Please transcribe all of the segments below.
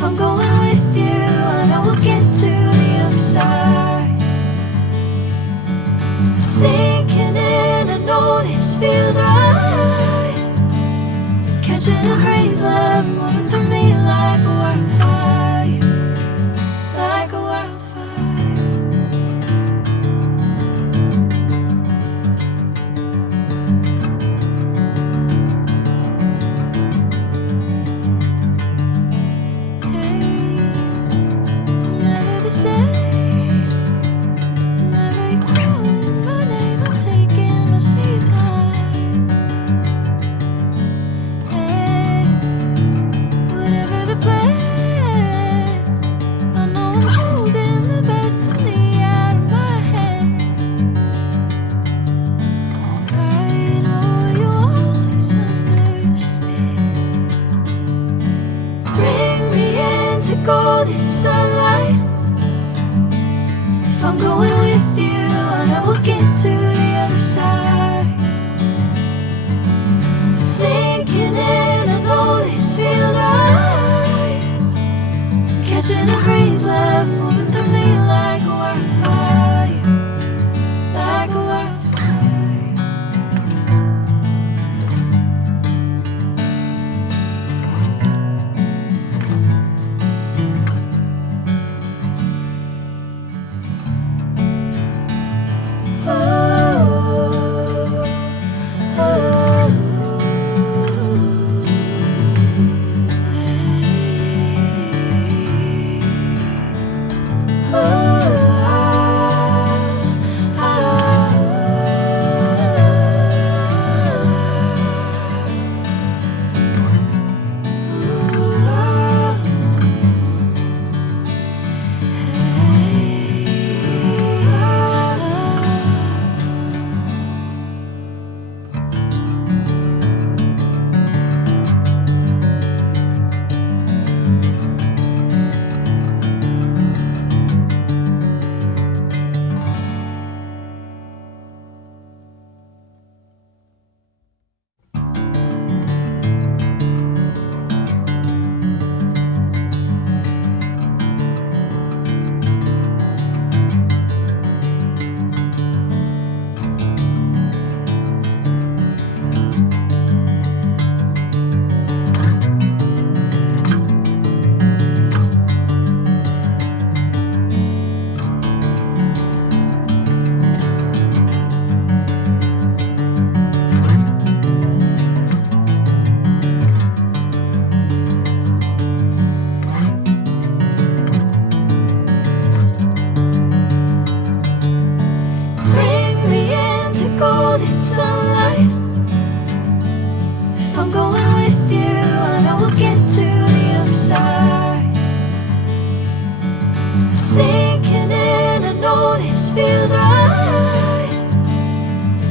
If I'm going with you, I know we'll get to the other side. Sinking in, I know this feels right. Catching a crazy love, moving through me like a wildfire, like a wildfire. Golden sunlight. If I'm going with you, I know we'll get to the other side. Sinking in, I know this feels right. Catching a crazy love, moving through me like a wildfire, like a wildfire.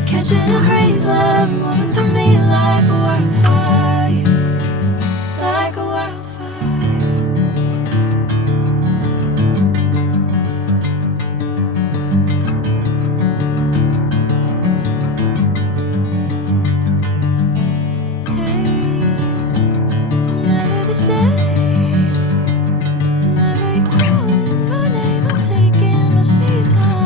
Catching a crazy love, moving through me like a wildfire, like a wildfire. Hey, I'm never the same. Whenever you're calling my name, I'm taking my sweet time.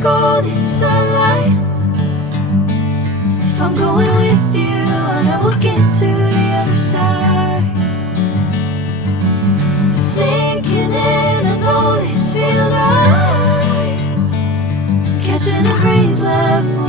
Golden sunlight. If I'm going with you, I know we'll get to the other side. Sinking in, I know this feels right. Catching a crazy love.